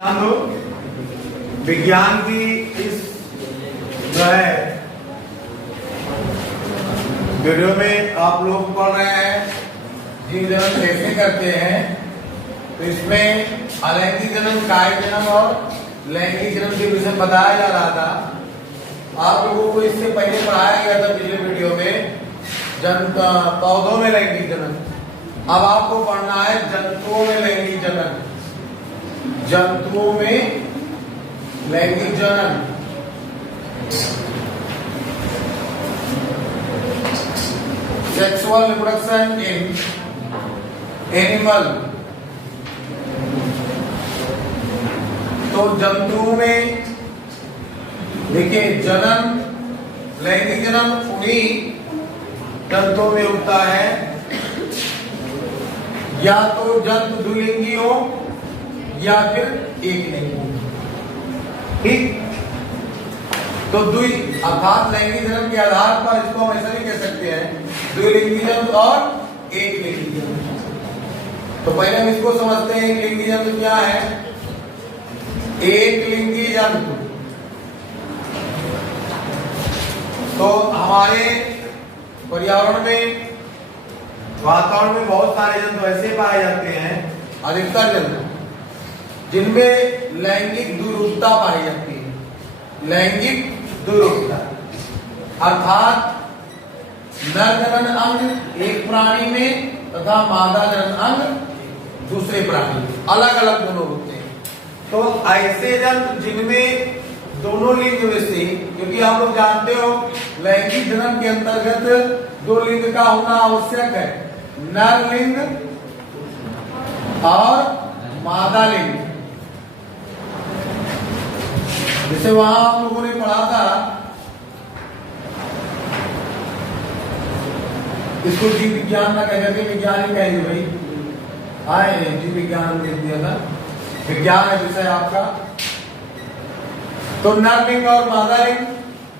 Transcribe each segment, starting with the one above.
हम लोग विज्ञान की इस जो है वीडियो में आप लोग पढ़ रहे हैं जीव जन्म कैसे करते हैं। तो इसमें अलैंगिक जन्म, काय जन्म और लैंगिक जन्म के विषय बताया जा रहा था। आप लोगों को इससे पहले पढ़ाया गया था पिछले वीडियो में पौधों में लैंगिक जन्म। अब आपको पढ़ना है जंतुओं में लैंगिक जन्म। जंतुओं में लैंगिक जनन। Sexual reproduction in animal. तो जंतुओं में देखिए जनन, लैंगिक जनन उन्हीं जंतुओं में होता है या तो जंतु द्विलिंगी हो या फिर एक लिंगी। ठीक, तो द्वि अर्थात लैंगिक जन्म के आधार पर इसको हम ऐसा भी कह सकते हैं द्विलिंगी जंतु और एक लिंगी जंतु। तो पहले हम इसको समझते हैं एक लिंगी जंतु क्या है। एक लिंगी जंतु तो हमारे पर्यावरण में, वातावरण में बहुत सारे जंतु ऐसे पाए जाते हैं, अधिकतर जंतु जिनमें लैंगिक द्विरूपता पाई जाती है। लैंगिक द्विरूपता अर्थात नर जनन अंग एक प्राणी में तथा मादा जनन अंग दूसरे प्राणी में, अलग अलग दोनों होते हैं। तो ऐसे जंतु जिनमें दोनों लिंग में से, क्योंकि आप लोग जानते हो लैंगिक जनन के अंतर्गत दो लिंग का होना आवश्यक है, नर लिंग और मादा लिंग। जैसे वहां आप लोगों ने पढ़ा था, इसको जीव विज्ञान ना कह करके विज्ञान ही कहेंगे भाई। आए जीव विज्ञान दे दिया था, विज्ञान है विषय आपका। तो नरलिंग और मादा लिंग,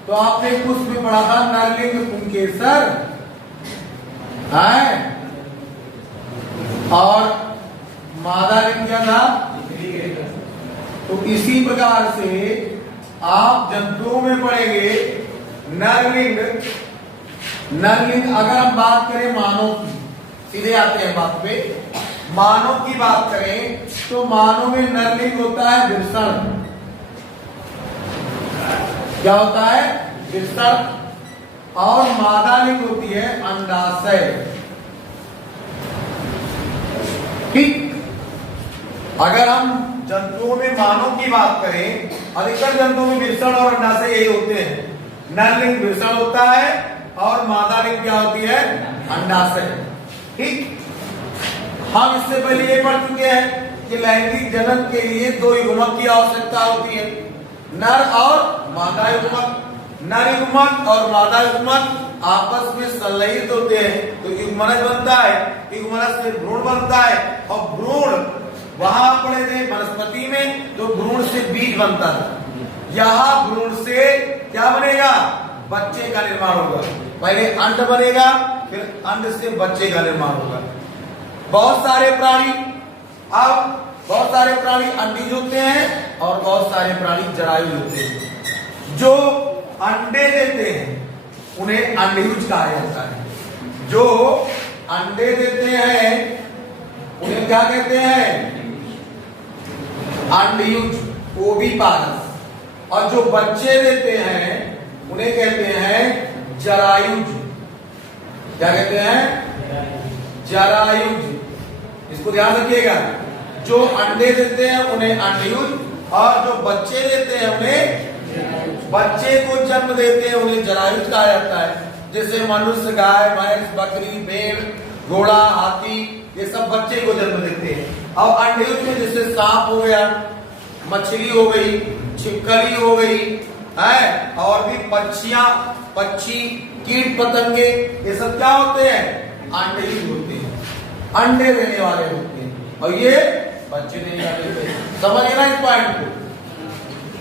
तो आपने कुछ भी पढ़ा था नरलिंग पुंकेसर है और मादा लिंग क्या था। तो इसी प्रकार से आप जंतुओं में पढ़ेंगे नरलिंग। नरलिंग अगर हम बात करें मानव की, सीधे आते हैं बात पे, मानव की बात करें तो मानव में नरलिंग होता है वृषण। क्या होता है? वृषण। और मादा लिंग होती है अंडाशय। ठीक, अगर हम जंतुओं में मानव की बात करें, अधिकतर जंतुओं में वृषण और अंडाशय यही होते हैं। नरलिंग वृषण होता है और मादा लिंग क्या होती है? अंडाशय। ठीक, हम इससे पहले ये पढ़ चुके हैं कि लैंगिक जनन के लिए दो युग्मक की आवश्यकता होती है, नर और मादा युग्मक। नर युग्मक और मादा युग्मक आपस में संलयित होते हैं तो युग्मनज बनता है, युग्मनज से भ्रूण बनता है और भ्रूण वहां पढ़े थे वनस्पति में तो भ्रूण से बीज बनता था। यहाँ भ्रूण से क्या बनेगा? बच्चे का निर्माण होगा। पहले अंड बनेगा, फिर अंड से बच्चे का निर्माण होगा। बहुत सारे प्राणी अंडीज होते हैं और बहुत सारे प्राणी जरायुज होते हैं। जो अंडे देते हैं उन्हें अंडयुज कहा जाता है। जो अंडे देते हैं उन्हें क्या कहते हैं? अंडयुज, ओविपारस। और जो बच्चे देते हैं उन्हें कहते हैं जरायुज। क्या कहते हैं? जरायुज। इसको ध्यान रखिएगा, जो अंडे देते हैं उन्हें अंडयुज और जो बच्चे देते हैं उन्हें, बच्चे को जन्म देते हैं उन्हें जरायुज कहा जाता है। जैसे मनुष्य, गाय, भैंस, बकरी, भेड़, घोड़ा, हाथी, ये सब बच्चे को जन्म देते हैं। और अंडयुज में जैसे सांप हो गया, मछली हो गई, छिपकली हो गई है, और भी पक्षी, कीट पतंगे, ये सब क्या होते हैं? अंडयुज होते हैं, अंडे देने वाले होते हैं। और ये बच्चे देने वाले होते हैं। समझ ना इस पॉइंट को?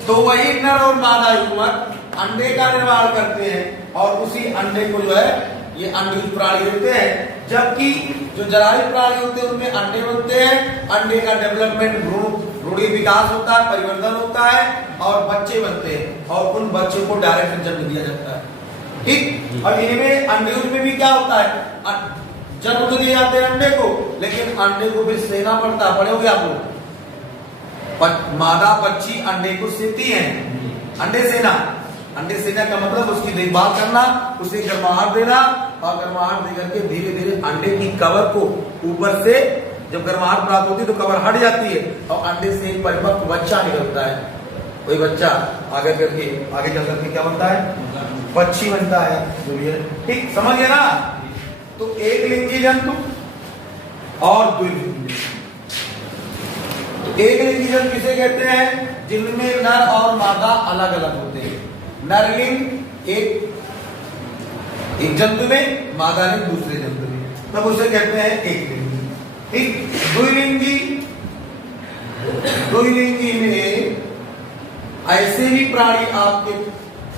तो वही नर और मादा युग्मक अंडे का निर्माण करते हैं और उसी अंडे को जो है ये अंडयुज प्राणी होते हैं। जबकि जो जरायुज प्राणी होते हैं उनमें अंडे बनते हैं, अंडे का डेवलपमेंट भ्रूण भ्रूणीय विकास होता है, परिवर्धन होता है और बच्चे बनते हैं और उन बच्चों को डायरेक्ट जन्म दिया जाता है। ठीक। और इनमें अंडे में भी क्या होता है, जन्म तो दिए जाते हैं अंडे को, लेकिन अंडे को भी सेना पड़ता है। पढ़े होंगे आप लोग, मादा पक्षी अंडे को सेती है, अंडे सेना। अंडे सेना का मतलब उसकी देखभाल करना, उसे गर्माहट देना और गर्माहट देकर के धीरे धीरे अंडे की कवर को ऊपर से जब गर्माहट प्राप्त होती है तो कवर हट जाती है और अंडे से एक परिपक्व बच्चा निकलता है। वही बच्चा आगे चल करके क्या बनता है, पक्षी बनता है, जो भी है। ठीक, समझ गए ना। तो एक लिंगी जंतु और द्विलिंगी। तो एक लिंगी जंतु किसे कहते हैं, जिनमें नर और मादा अलग अलग होते हैं। नरलिंग एक जंतु में, मादा लिंग दूसरे जंतु में, तब उसे कहते हैं एक लिंगी। ठीक। द्विलिंगी में ऐसे भी प्राणी आपके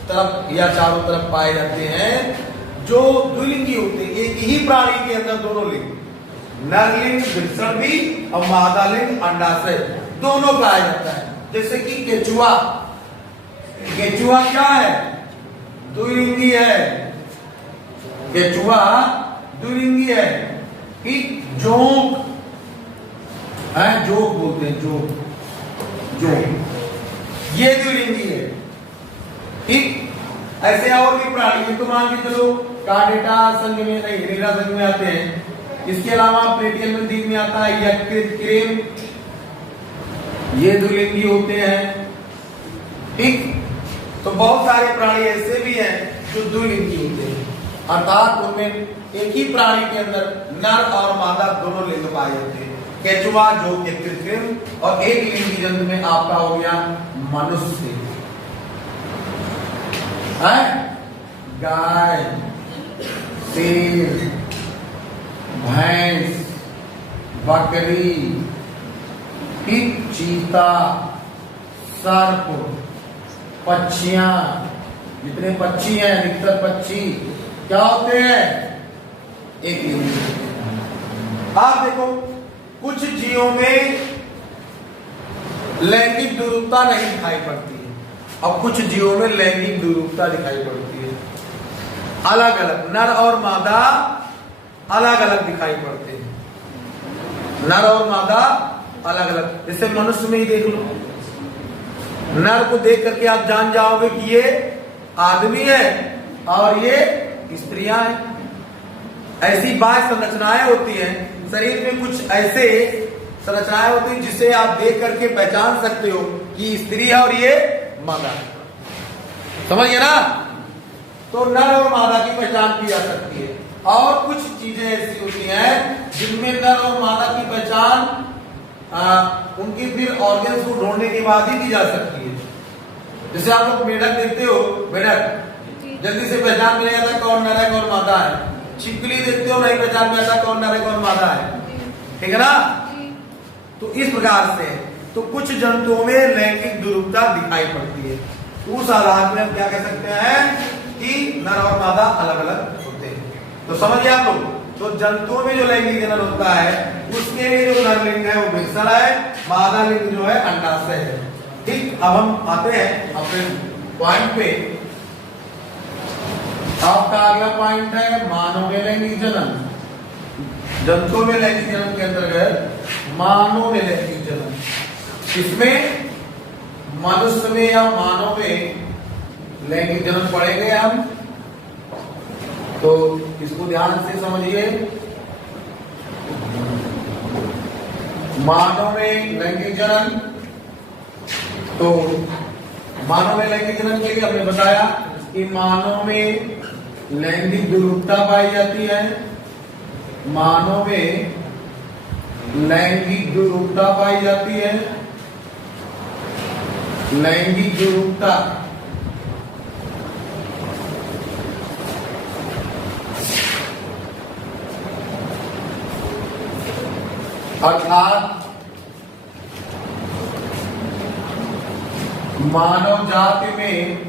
तरफ या चारों तरफ पाए जाते हैं जो द्विलिंगी होते हैं। एक ही प्राणी के अंदर दोनों लिंग, नरलिंग वृषणवी और मादा लिंग अंडाशय दोनों पाया जाता है। जैसे कि केचुआ, केचुआ क्या है, द्विलिंगी है। केचुआ द्विलिंगी है। ठीक। जोंक है, जोंक बोलते हैं, जोंक, ये द्विलिंगी है। ठीक। ऐसे और भी प्राणी तो मान के चलो कार्डेटा संघ में नहीं, हेरेरा संघ में आते हैं। इसके अलावा प्लेटियन में आता है यकृत, क्रेम, ये द्विलिंगी होते हैं। ठीक। तो बहुत सारे प्राणी ऐसे भी हैं जो द्विलिंगी होते हैं, अर्थात उनमें एक ही प्राणी के अंदर नर और मादा दोनों लिंग पाए जाते हैं। केचुआ जो कि कृत्रिम, और एक लिंगी जंतु में आपका हो गया मनुष्य है, गाय, शेर, भैंस, बकरी, चीता, सर्प, पक्षियां, जितने पक्षी हैं अधिकतर पक्षी क्या होते हैं, एक लिंगी। आप देखो कुछ जीवों में लैंगिक द्विरूपता नहीं दिखाई पड़ती है और कुछ जीवों में लैंगिक द्विरूपता दिखाई पड़ती है। अलग अलग नर और मादा अलग अलग दिखाई पड़ते हैं, नर और मादा अलग अलग। जैसे मनुष्य में ही देख लो, नर को देख करके आप जान जाओगे कि ये आदमी है और ये स्त्रियां हैं। ऐसी बाह्य संरचनाएं होती हैं शरीर में, कुछ ऐसे संरचनाएं होती हैं जिसे आप देख करके पहचान सकते हो कि स्त्री है और ये मादा है। समझ गए ना। तो नर और मादा की पहचान की जा सकती है। और कुछ चीजें ऐसी होती हैं जिनमें नर और मादा की पहचान उनकी फिर ऑर्गन्स को ढूंढने के बाद ही की जा सकती है। जैसे आप लोग मेढक देखते हो, मेढक जल्दी से पहचान में नहीं आता कौन नर है कौन मादा है। छिपकली देखते हो, नहीं पहचान में आता कौन नर है कौन मादा है। ठीक है ना। तो इस प्रकार से तो कुछ जंतुओं में लैंगिक द्विरूपता दिखाई पड़ती है। तो उस आधार में हम क्या कह सकते हैं कि नर और मादा अलग अलग होते हैं। तो समझिए आप लोग, तो जंतुओं में जो लैंगिक जनन होता है उसके लिए जो नरलिंग है वो वृषण है, मादा लिंग जो है अंडाशय है। ठीक। अब हम आते हैं अपने पॉइंट पे। आपका अगला पॉइंट है मानव में लैंगिक जनन। जंतुओं में लैंगिक जनन के अंतर्गत मानव में लैंगिक जनन, इसमें मनुष्य में या मानव में लैंगिक जनन पढ़ेंगे हम। तो इसको ध्यान से समझिए। मानव में लैंगिक जनन, तो मानव में लैंगिक जनन के लिए हमने बताया कि मानव में लैंगिक द्विरूपता पाई जाती है। मानव में लैंगिक द्विरूपता पाई जाती है। लैंगिक द्विरूपता अर्थात मानव जाति में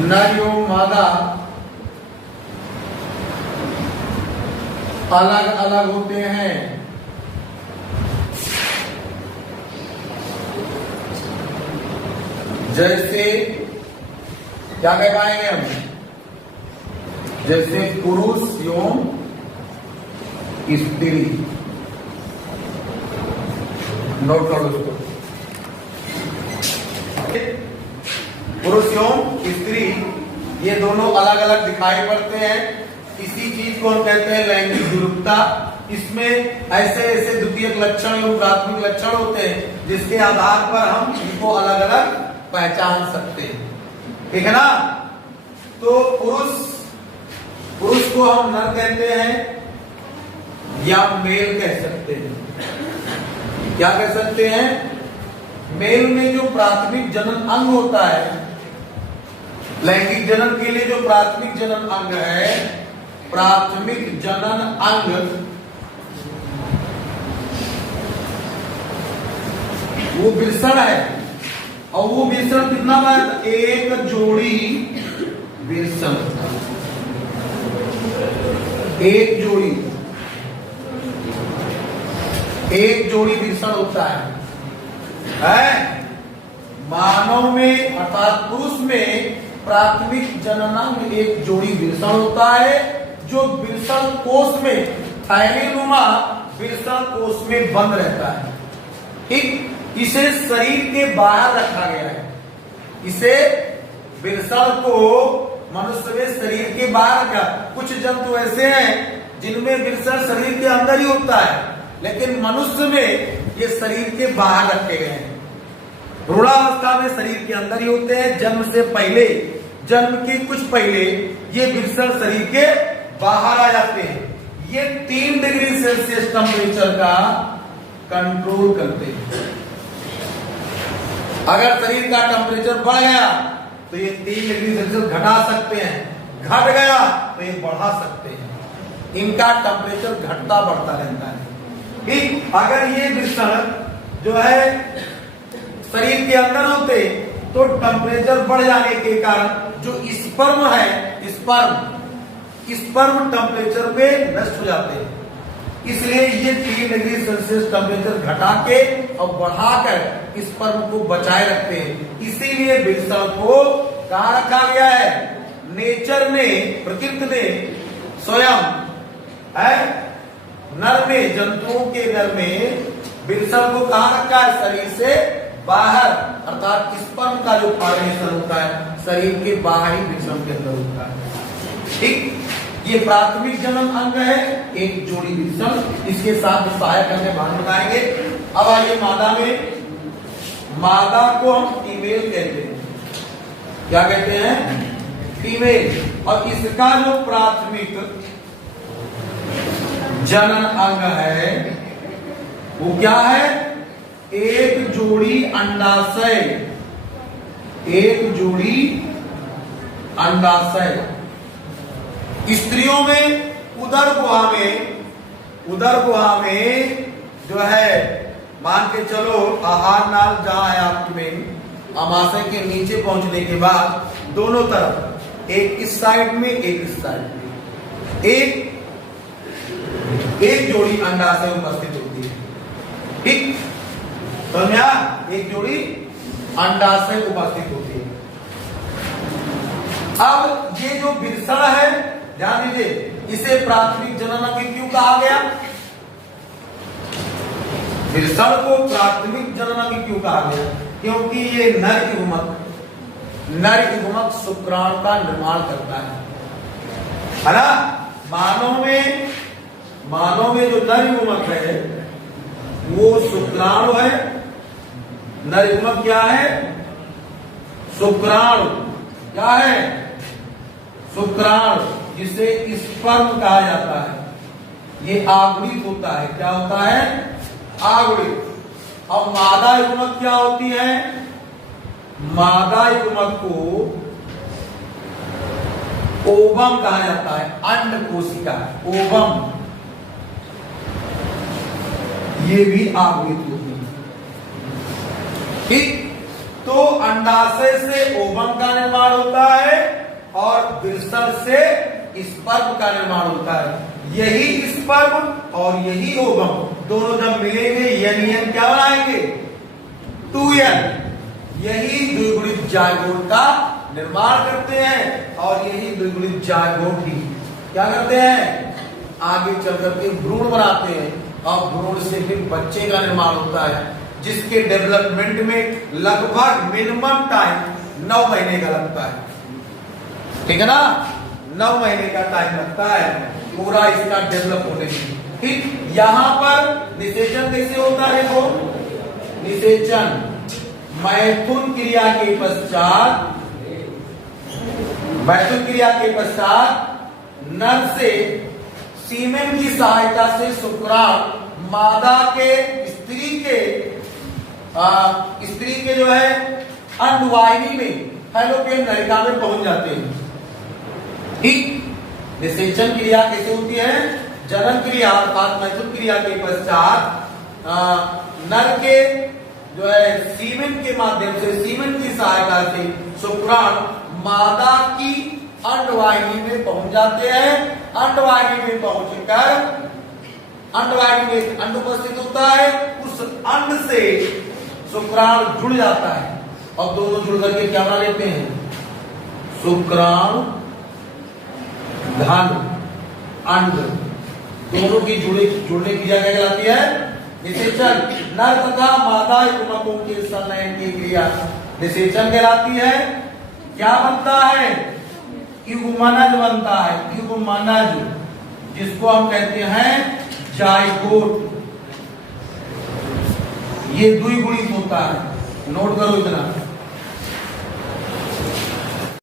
नर एवं मादा अलग अलग होते हैं। जैसे क्या कह पाएंगे हम, जैसे पुरुष एवं स्त्री। नोट कर लो इसको। पुरुष एवं स्त्री ये दोनों अलग अलग दिखाई पड़ते हैं। इसी चीज को हम कहते हैं लैंगिक विरूपता। इसमें ऐसे ऐसे द्वितीयक लक्षण एवं प्राथमिक लक्षण होते हैं जिसके आधार पर हम इनको अलग अलग पहचान सकते हैं, ठीक है ना। तो पुरुष को हम नर कहते हैं या मेल कह सकते हैं। क्या कह सकते हैं? मेल में जो प्राथमिक जनन अंग होता है, लैंगिक जनन के लिए जो प्राथमिक जनन अंग है, प्राथमिक जनन अंग वो विषण है। और वो विषण कितना बार? एक जोड़ी विषण, एक जोड़ी विषण होता है। मानव में अर्थात पुरुष में प्राथमिक जननांग एक जोड़ी विषण होता है जो विषण कोष में थैलीनुमा विषण कोष में बंद रहता है, ठीक। इसे शरीर के बाहर रखा गया है। इसे विषण को मनुष्य में शरीर के बाहर रखा। कुछ जंतु ऐसे हैं जिनमें विषण शरीर के अंदर ही होता है, लेकिन मनुष्य में ये शरीर के बाहर रखे गए हैं। भ्रूणावस्था में शरीर के अंदर ही होते हैं। जन्म से पहले, जन्म के कुछ पहले ये विषण शरीर के बाहर आ जाते हैं। ये 3 डिग्री सेल्सियस टेम्परेचर का कंट्रोल करते हैं। अगर शरीर का टेम्परेचर बढ़ गया तो ये 3 डिग्री सेल्सियस घटा सकते हैं, घट गया तो ये बढ़ा सकते हैं। इनका टेम्परेचर घटता बढ़ता रहता है, ठीक। अगर ये विषण जो है शरीर के अंदर होते तो टेम्परेचर बढ़ जाने के कारण जो स्पर्म है, स्पर्म टेम्परेचर पे नष्ट हो जाते हैं। इसलिए ये 3 डिग्री सेल्सियस टेम्परेचर घटा के और बढ़ाकर स्पर्म को बचाए रखते हैं। इसीलिए विषण को कहाँ रखा गया है? नेचर ने, प्रकृति ने स्वयं है नर में, जंतुओं के नर में विषण को कहाँ रखा है? शरीर से बाहर, अर्थात स्पर्म का जो फॉर्मेशन होता है शरीर के बाहरी विषण के अंदर होता है, ठीक। ये प्राथमिक जनन अंग है, एक जोड़ी विषण। इसके साथ सहायक अंग भाग बताएंगे। अब आइए मादा में। मादा को हम फीमेल कहते हैं। क्या कहते हैं? फीमेल। और इसका जो प्राथमिक जनन अंग है वो क्या है? एक जोड़ी अंडाशय, एक जोड़ी अंडाशय। स्त्रियों में उदर गुहा में जो है, मान के चलो आहार नाल जहां है आपकी में, अमाशय के नीचे पहुंचने के बाद दोनों तरफ, एक इस साइड में एक इस साइड में, एक जोड़ी अंडाशय उपस्थित होती है, ठीक। तो एक जोड़ी अंडाशय उपस्थित होती है। अब ये जो विषण है, ध्यान दीजिए, इसे प्राथमिक जनन अंग क्यों कहा गया? विषण को प्राथमिक जनन अंग क्यों कहा गया? क्योंकि ये नर युग्मक शुक्राणु का निर्माण करता है ना। मानव में जो नर युग्मक है वो शुक्राणु है। नर युग्मक क्या है? शुक्राणु। क्या है? शुक्राणु, जिसे स्पर्म कहा जाता है। ये आगुणित होता है। क्या होता है? आगुणित। अब मादा युग्मक क्या होती है? मादा युग्मक को ओवम कहा जाता है, अंड कोशिका, ओवम। ये भी आगुणित होती है, ठीक। तो अंडाशय से ओवम का निर्माण होता है और विषण से स्पर्म का निर्माण होता है। यही स्पर्म और यही ओवम दोनों जब मिलेंगे, यन क्या बनाएंगे? 2n। यही द्विगुणित जायगोट का निर्माण करते हैं और यही द्विगुणित जायगोट ही क्या करते हैं, आगे चल करके भ्रूण बनाते हैं और भ्रूण से फिर बच्चे का निर्माण होता है, जिसके डेवलपमेंट में लगभग मिनिमम टाइम 9 महीने का लगता है। ठीक है ना, 9 महीने का टाइम लगता है पूरा इसका डेवलप होने में। ठीक, यहां पर निषेचन कैसे होता है, देखो निषेचन मैथुन क्रिया के पश्चात, मैथुन क्रिया के पश्चात नर से सीमेन की सहायता से शुक्राणु मादा के स्त्री के जो है अंडवाहिनी में फैलोपियन नलिका में पहुंच जाते हैं। ठीक, निषेचन क्रिया कैसे होती है, जनन क्रिया अर्थात मैथुन क्रिया के पश्चात नर के जो है सीमेन के माध्यम से, सीमेन की सहायता से शुक्राणु मादा की अंडवाहिनी में पहुंच जाते हैं। अंडवाहिनी में पहुंचकर अंडवाहिनी में अंड उपस्थित होता है, उस अंड से शुक्राणु जुड़ जाता है और दोनों जुड़ करके क्या बना लेते हैं, शुक्राणु धन अंड, दोनों की जुड़ने की जगह कहलाती है निषेचन। नर तथा मादा युग्मकों के संलयन की क्रिया निषेचन कहलाती है। क्या बनता है, युग्मनज बनता है, युग्मनज, जिसको हम कहते हैं जायगोट। ये द्विगुणित होता है, नोट करो इतना।